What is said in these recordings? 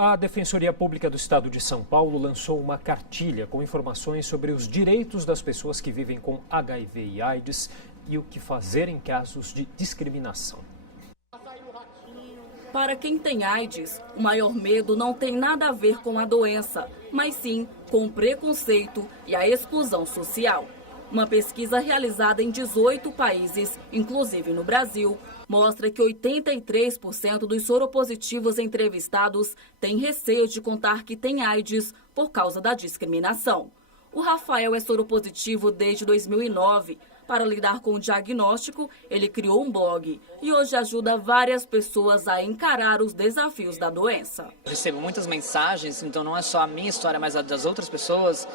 A Defensoria Pública do Estado de São Paulo lançou uma cartilha com informações sobre os direitos das pessoas que vivem com HIV e AIDS e o que fazer em casos de discriminação. Para quem tem AIDS, o maior medo não tem nada a ver com a doença, mas sim com o preconceito e a exclusão social. Uma pesquisa realizada em 18 países, inclusive no Brasil, mostra que 83% dos soropositivos entrevistados têm receio de contar que tem AIDS por causa da discriminação. O Rafael é soropositivo desde 2009. Para lidar com o diagnóstico, ele criou um blog e hoje ajuda várias pessoas a encarar os desafios da doença. Eu recebo muitas mensagens, então não é só a minha história, mas a das outras pessoas,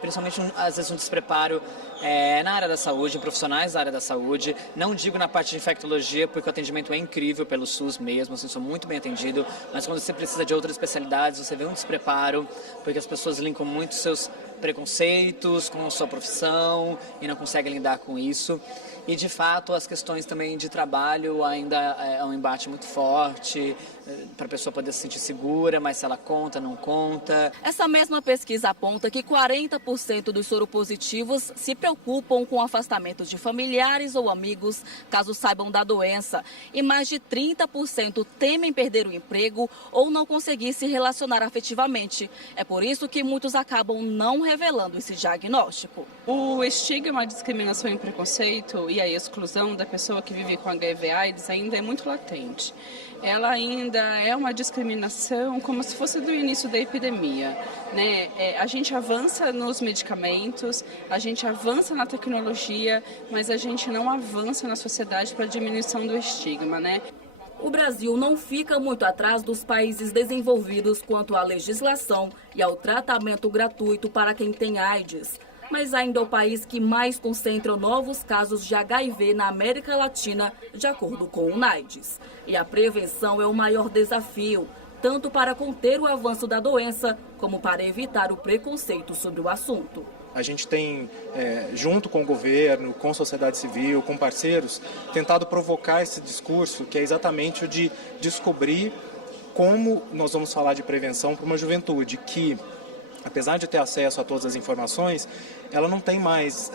principalmente às vezes um despreparo na área da saúde, em profissionais da área da saúde. Não digo na parte de infectologia, porque o atendimento é incrível pelo SUS mesmo, assim, sou muito bem atendido, mas quando você precisa de outras especialidades, você vê um despreparo, porque as pessoas linkam muito seus preconceitos com a sua profissão e não conseguem lidar com isso. E, de fato, as questões também de trabalho ainda é um embate muito forte para a pessoa poder se sentir segura, mas se ela conta, não conta. Essa mesma pesquisa aponta que 40% dos soropositivos se preocupam com o afastamento de familiares ou amigos caso saibam da doença. E mais de 30% temem perder o emprego ou não conseguir se relacionar afetivamente. É por isso que muitos acabam não revelando esse diagnóstico. O estigma, a discriminação e preconceito e a exclusão da pessoa que vive com HIV/AIDS ainda é muito latente. Ela ainda é uma discriminação como se fosse do início da epidemia, né? A gente avança nos medicamentos, a gente avança na tecnologia, mas a gente não avança na sociedade para a diminuição do estigma, né? O Brasil não fica muito atrás dos países desenvolvidos quanto à legislação e ao tratamento gratuito para quem tem AIDS. Mas ainda é o país que mais concentra novos casos de HIV na América Latina, de acordo com o UNAIDS. E a prevenção é o maior desafio, tanto para conter o avanço da doença, como para evitar o preconceito sobre o assunto. A gente tem, junto com o governo, com a sociedade civil, com parceiros, tentado provocar esse discurso, que é exatamente o de descobrir como nós vamos falar de prevenção para uma juventude que, apesar de ter acesso a todas as informações, ela não tem mais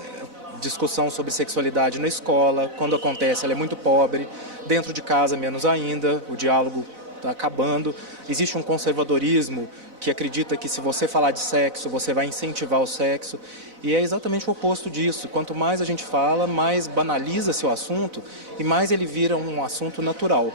discussão sobre sexualidade na escola. Quando acontece, ela é muito pobre. Dentro de casa, menos ainda. O diálogo está acabando. Existe um conservadorismo que acredita que se você falar de sexo, você vai incentivar o sexo. E é exatamente o oposto disso. Quanto mais a gente fala, mais banaliza-se o assunto e mais ele vira um assunto natural.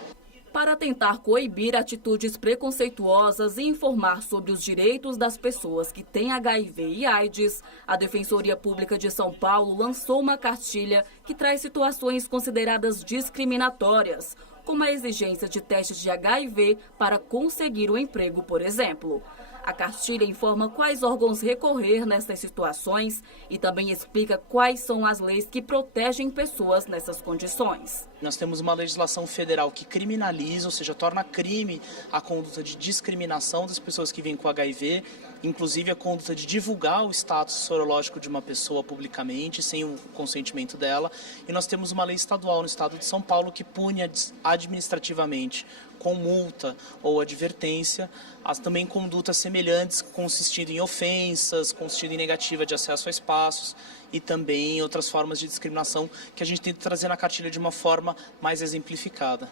Para tentar coibir atitudes preconceituosas e informar sobre os direitos das pessoas que têm HIV e AIDS, a Defensoria Pública de São Paulo lançou uma cartilha que traz situações consideradas discriminatórias, como a exigência de testes de HIV para conseguir o emprego, por exemplo. A cartilha informa quais órgãos recorrer nessas situações e também explica quais são as leis que protegem pessoas nessas condições. Nós temos uma legislação federal que criminaliza, ou seja, torna crime a conduta de discriminação das pessoas que vêm com HIV, inclusive a conduta de divulgar o status sorológico de uma pessoa publicamente, sem o consentimento dela. E nós temos uma lei estadual no estado de São Paulo que pune administrativamente, com multa ou advertência, as também condutas semelhantes consistindo em ofensas, consistindo em negativa de acesso a espaços e também outras formas de discriminação que a gente tenta trazer na cartilha de uma forma mais exemplificada.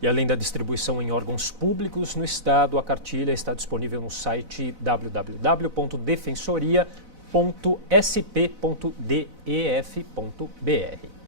E além da distribuição em órgãos públicos no estado, a cartilha está disponível no site www.defensoria.sp.def.br.